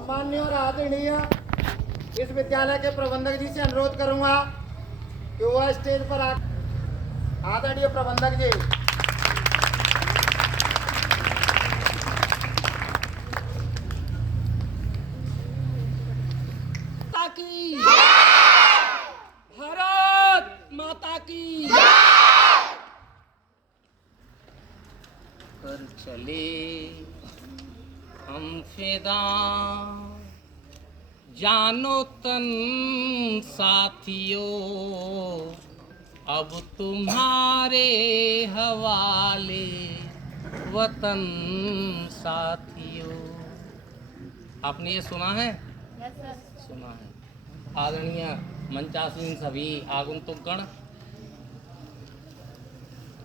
सम्माननीय और आदरणीय इस विद्यालय के प्रबंधक जी से अनुरोध करूंगा कि वह स्टेज पर आदरणीय प्रबंधक जी। की भारत माता की कर चले हम फिदा जानो तन साथियों, अब तुम्हारे हवाले वतन साथियों। आपने ये सुना है? सुना है। आदरणीय मंचासीन सभी आगंतुकगण,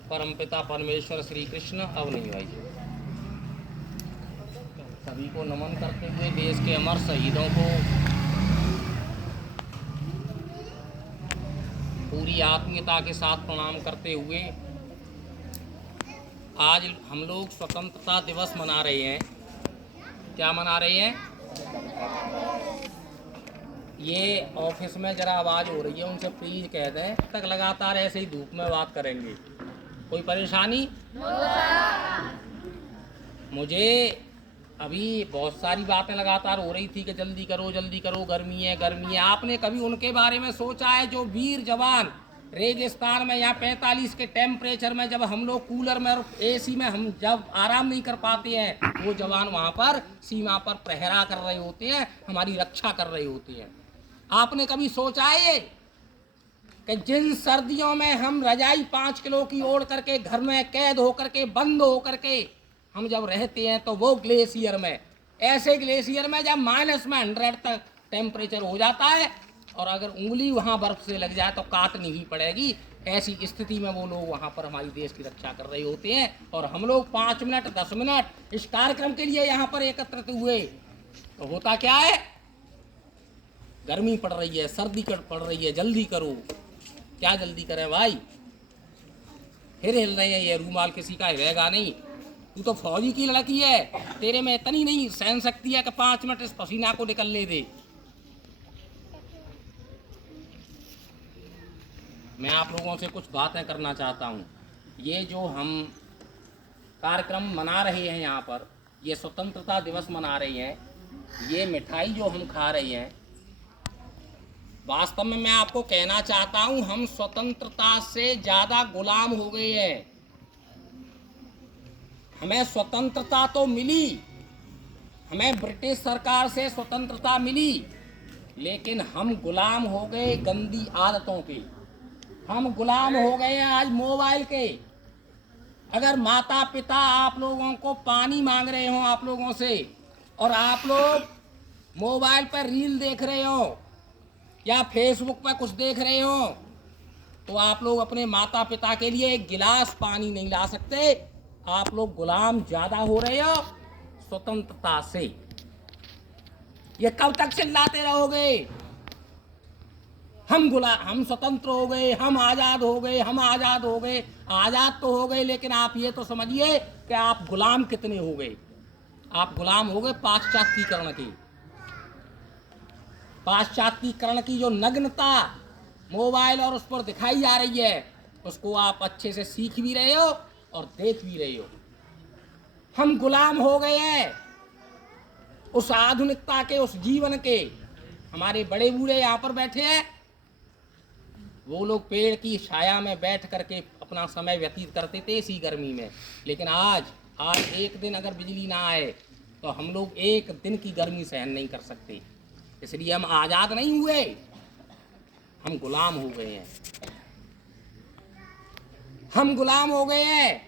परमपिता परमेश्वर श्री कृष्ण अवनी भाई सभी को नमन करते हुए देश के अमर शहीदों को पूरी आत्मीयता के साथ प्रणाम करते हुए आज हम लोग स्वतंत्रता दिवस मना रहे हैं। क्या मना रहे हैं? ये ऑफिस में जरा आवाज़ हो रही है, उनसे प्लीज कह दें तक लगातार ऐसे ही धूप में बात करेंगे। कोई परेशानी? मुझे अभी बहुत सारी बातें लगातार हो रही थी कि जल्दी करो, गर्मी है। आपने कभी उनके बारे में सोचा है जो वीर जवान रेगिस्तान में, यहाँ 45 के टेम्परेचर में, जब हम लोग कूलर में और एसी में हम जब आराम नहीं कर पाते हैं, वो जवान वहाँ पर सीमा पर पहरा कर रहे होते हैं, हमारी रक्षा कर रहे होते हैं। आपने कभी सोचा है कि जिन सर्दियों में हम रजाई 5 किलो की ओढ़ करके घर में कैद होकर के, बंद होकर के हम जब रहते हैं, तो वो ग्लेशियर में, ऐसे ग्लेशियर में जब -100 तक टेम्परेचर हो जाता है और अगर उंगली वहाँ बर्फ से लग जाए तो काटनी ही पड़ेगी। ऐसी स्थिति में वो लोग वहाँ पर हमारी देश की रक्षा कर रहे होते हैं और हम लोग 5 मिनट 10 मिनट इस कार्यक्रम के लिए यहाँ पर एकत्रित हुए। तो होता क्या है? गर्मी पड़ रही है, सर्दी पड़ रही है, जल्दी करो। क्या जल्दी करें भाई? फिर हिल रहे हैं ये रूमाल, किसी का हिलेगा नहीं। तू तो फौजी की लड़की है, तेरे में इतनी नहीं सहन शक्ति है कि 5 मिनट इस पसीना को निकलने दे। मैं आप लोगों से कुछ बातें करना चाहता हूँ। ये जो हम कार्यक्रम मना रहे हैं यहाँ पर, ये स्वतंत्रता दिवस मना रहे हैं, ये मिठाई जो हम खा रहे हैं, वास्तव में मैं आपको कहना चाहता हूँ हम स्वतंत्रता से ज़्यादा गुलाम हो गए हैं। हमें स्वतंत्रता तो मिली, हमें ब्रिटिश सरकार से स्वतंत्रता मिली, लेकिन हम गुलाम हो गए गंदी आदतों के। हम गुलाम हो गए हैं आज मोबाइल के। अगर माता पिता आप लोगों को पानी मांग रहे हो आप लोगों से, और आप लोग मोबाइल पर रील देख रहे हो या फेसबुक पर कुछ देख रहे हो, तो आप लोग अपने माता पिता के लिए एक गिलास पानी नहीं ला सकते। आप लोग गुलाम ज्यादा हो रहे हो स्वतंत्रता से। ये कब तक चिल्लाते रहोगे? हम स्वतंत्र हो गए, हम आजाद हो गए, हम आजाद हो गए। आजाद तो हो गए, लेकिन आप ये तो समझिए कि आप गुलाम कितने हो गए। आप गुलाम हो गए पाश्चात्यीकरण की। पाश्चात्यीकरण की जो नग्नता मोबाइल और उस पर दिखाई जा रही है, उसको आप अच्छे से सीख भी रहे हो और देख भी रहे हो। हम गुलाम हो गए हैं उस आधुनिकता के, उस जीवन के। हमारे बड़े बूढ़े यहाँ पर बैठे हैं, वो लोग पेड़ की छाया में बैठ करके अपना समय व्यतीत करते थे इसी गर्मी में, लेकिन आज एक दिन अगर बिजली ना आए तो हम लोग एक दिन की गर्मी सहन नहीं कर सकते। इसलिए हम आज़ाद नहीं हुए, हम गुलाम हो गए हैं। हम गुलाम हो गए हैं।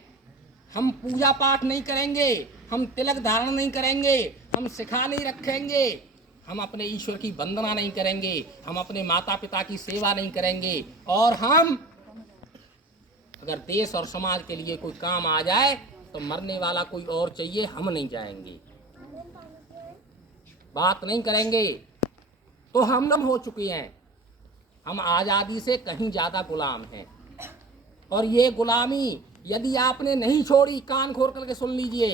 हम पूजा पाठ नहीं करेंगे, हम तिलक धारण नहीं करेंगे, हम शिखा नहीं रखेंगे, हम अपने ईश्वर की वंदना नहीं करेंगे, हम अपने माता पिता की सेवा नहीं करेंगे, और हम अगर देश और समाज के लिए कोई काम आ जाए तो मरने वाला कोई और चाहिए, हम नहीं जाएंगे, बात नहीं करेंगे। तो हम नम हो चुके हैं। हम आज़ादी से कहीं ज़्यादा गुलाम हैं। और ये गुलामी यदि आपने नहीं छोड़ी, कान खोल करके सुन लीजिए,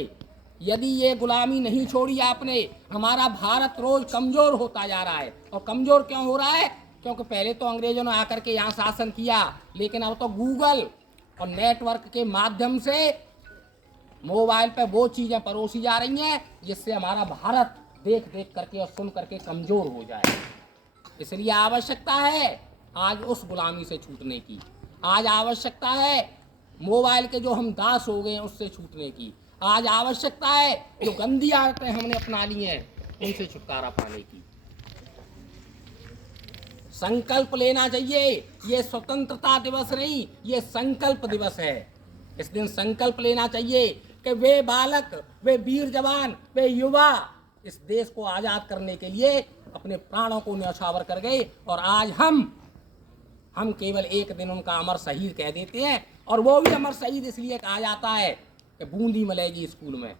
यदि ये गुलामी नहीं छोड़ी आपने, हमारा भारत रोज कमजोर होता जा रहा है। और कमजोर क्यों हो रहा है? क्योंकि पहले तो अंग्रेजों ने आकर के यहाँ शासन किया, लेकिन अब तो गूगल और नेटवर्क के माध्यम से मोबाइल पे वो चीजें परोसी जा रही हैं जिससे हमारा भारत देख देख करके और सुन करके कमजोर हो जाए। इसलिए आवश्यकता है आज उस गुलामी से छूटने की। आज आवश्यकता है मोबाइल के जो हम दास हो गए हैं उससे छूटने की। आज आवश्यकता है जो गंदी आदतें हमने अपना ली हैं उनसे छुटकारा पाने की। संकल्प लेना चाहिए। ये स्वतंत्रता दिवस नहीं, ये संकल्प दिवस है। इस दिन संकल्प लेना चाहिए कि वे बालक, वे वीर जवान, वे युवा इस देश को आजाद करने के लिए अपने प्राणों को न्यौछावर कर गए। और आज हम केवल एक दिन उनका अमर शहीद कह देते हैं। और वो भी अमर शहीद इसलिए कहा जाता है कि बूंदी मिलेगी स्कूल में।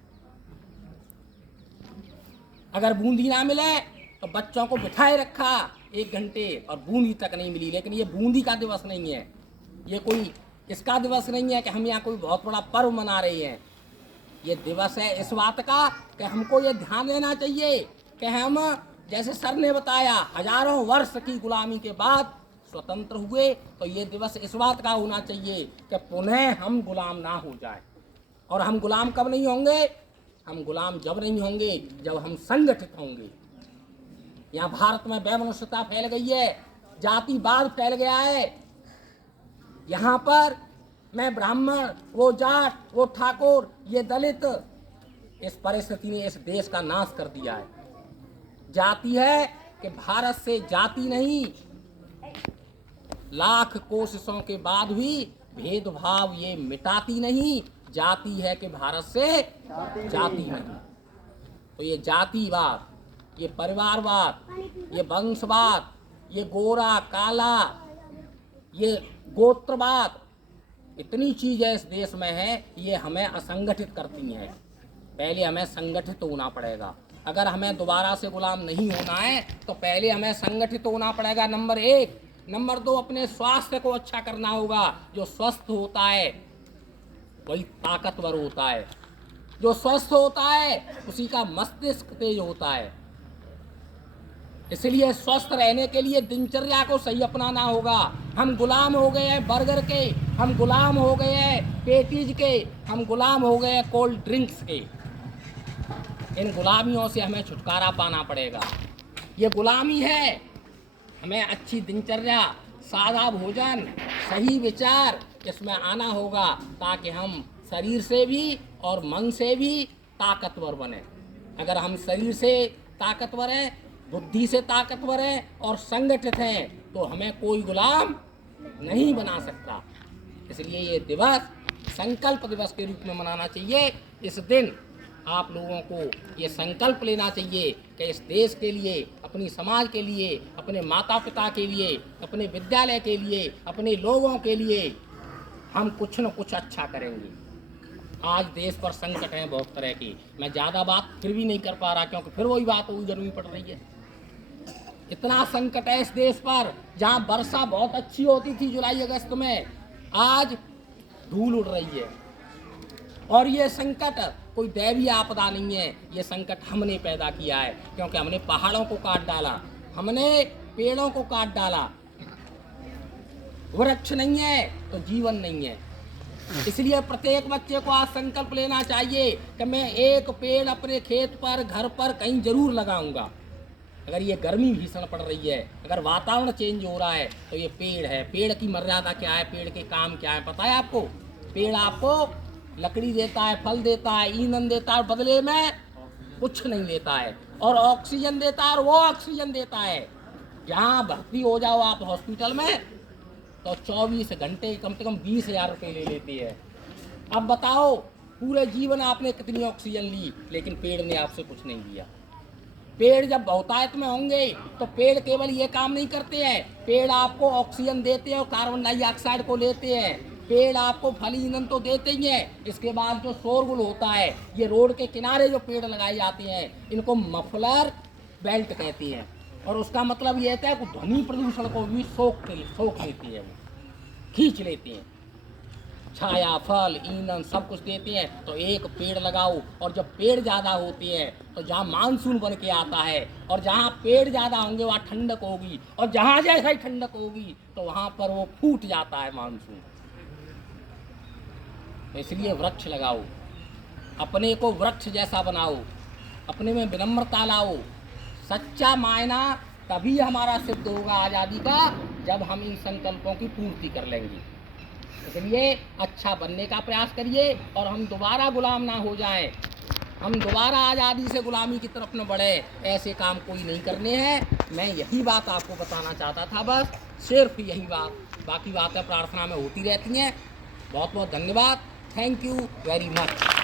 अगर बूंदी ना मिले तो बच्चों को बिठाए रखा 1 घंटे और बूंदी तक नहीं मिली। लेकिन ये बूंदी का दिवस नहीं है, ये कोई इसका दिवस नहीं है कि हम यहाँ कोई बहुत बड़ा पर्व मना रहे हैं। ये दिवस है इस बात का कि हमको ये ध्यान देना चाहिए कि हम, जैसे सर ने बताया, हजारों वर्ष की गुलामी के बाद स्वतंत्र हुए, तो ये दिवस इस बात का होना चाहिए कि पुनः हम गुलाम ना हो जाए। और हम गुलाम कब नहीं होंगे? हम गुलाम जब नहीं होंगे जब हम संगठित होंगे। यहाँ भारत में वैमनस्यता फैल गई है, जातिवाद फैल गया है। यहाँ पर मैं ब्राह्मण, वो जाट, वो ठाकुर, ये दलित, इस परिस्थिति ने इस देश का नाश कर दिया है। जाति है कि भारत से जाति नहीं, लाख कोशिशों के बाद भी भेदभाव ये मिटाती नहीं। जाति है कि भारत से जाति नहीं। तो ये जातिवाद, ये परिवारवाद, ये वंशवाद, ये गोरा काला, ये गोत्रवाद, इतनी चीजें इस देश में है, ये हमें असंगठित करती हैं। पहले हमें संगठित होना पड़ेगा। अगर हमें दोबारा से गुलाम नहीं होना है तो पहले हमें संगठित होना पड़ेगा, नंबर 1। नंबर 2, अपने स्वास्थ्य को अच्छा करना होगा। जो स्वस्थ होता है वही ताकतवर होता है। जो स्वस्थ होता है उसी का मस्तिष्क तेज होता है। इसलिए स्वस्थ रहने के लिए दिनचर्या को सही अपनाना होगा। हम गुलाम हो गए हैं बर्गर के, हम गुलाम हो गए हैं पेटीज के, हम गुलाम हो गए हैं कोल्ड ड्रिंक्स के। इन गुलामियों से हमें छुटकारा पाना पड़ेगा। ये गुलामी है। हमें अच्छी दिनचर्या, सादा भोजन, सही विचार इसमें आना होगा ताकि हम शरीर से भी और मन से भी ताकतवर बने। अगर हम शरीर से ताकतवर हैं, बुद्धि से ताकतवर हैं और संगठित हैं तो हमें कोई गुलाम नहीं बना सकता। इसलिए ये दिवस संकल्प दिवस के रूप में मनाना चाहिए। इस दिन आप लोगों को ये संकल्प लेना चाहिए कि इस देश के लिए, अपनी समाज के लिए, अपने माता पिता के लिए, अपने विद्यालय के लिए, अपने लोगों के लिए हम कुछ न कुछ अच्छा करेंगे। आज देश पर संकट है बहुत तरह की। मैं ज़्यादा बात फिर भी नहीं कर पा रहा क्योंकि फिर वही बात हुई, गर्मी पड़ रही है। इतना संकट है इस देश पर, जहाँ वर्षा बहुत अच्छी होती थी जुलाई अगस्त में, आज धूल उड़ रही है। और ये संकट कोई दैवीय आपदा नहीं है, ये संकट हमने पैदा किया है क्योंकि हमने पहाड़ों को काट डाला, हमने पेड़ों को काट डाला। वृक्ष नहीं है तो जीवन नहीं है। इसलिए प्रत्येक बच्चे को आज संकल्प लेना चाहिए कि मैं एक पेड़ अपने खेत पर, घर पर कहीं जरूर लगाऊंगा। अगर ये गर्मी भीषण पड़ रही है, अगर वातावरण चेंज हो रहा है तो ये पेड़ है। पेड़ की मर्यादा क्या है, पेड़ के काम क्या है पता है आपको? पेड़ आपको लकड़ी देता है, फल देता है, ईंधन देता है, बदले में कुछ नहीं लेता है। और ऑक्सीजन देता है, और वो ऑक्सीजन देता है। जहाँ भर्ती हो जाओ आप हॉस्पिटल में तो 24 घंटे कम से कम 20,000 रुपये ले लेती है। अब बताओ पूरे जीवन आपने कितनी ऑक्सीजन ली, लेकिन पेड़ ने आपसे कुछ नहीं लिया। पेड़ जब बहुतायत में होंगे तो पेड़ केवल ये काम नहीं करते हैं, पेड़ आपको ऑक्सीजन देते हैं और कार्बन डाइऑक्साइड को लेते हैं। पेड़ आपको फल ईंधन तो देते ही हैं, इसके बाद जो शोरगुल होता है, ये रोड के किनारे जो पेड़ लगाए जाते हैं इनको मफलर बेल्ट कहती हैं। और उसका मतलब ये होता है कि ध्वनि प्रदूषण को भी सोख लेती है, वो खींच लेती हैं। छाया, फल, ईंधन सब कुछ देते हैं। तो एक पेड़ लगाओ, और जब पेड़ ज़्यादा होते हैं तो जहाँ मानसून बन के आता है, और जहाँ पेड़ ज़्यादा होंगे वहाँ ठंडक होगी, और जहाँ जैसा ही ठंडक होगी तो वहाँ पर वो फूट जाता है मानसून। तो इसलिए वृक्ष लगाओ, अपने को वृक्ष जैसा बनाओ, अपने में विनम्रता लाओ। सच्चा मायना तभी हमारा सिद्ध होगा आज़ादी का, जब हम इन संकल्पों की पूर्ति कर लेंगे। इसलिए अच्छा बनने का प्रयास करिए, और हम दोबारा गुलाम ना हो जाएं, हम दोबारा आज़ादी से गुलामी की तरफ न बढ़े। ऐसे काम कोई नहीं करने हैं। मैं यही बात आपको बताना चाहता था, बस सिर्फ यही बात। बाकी बातें प्रार्थना में होती रहती हैं। बहुत बहुत धन्यवाद। Thank you very much.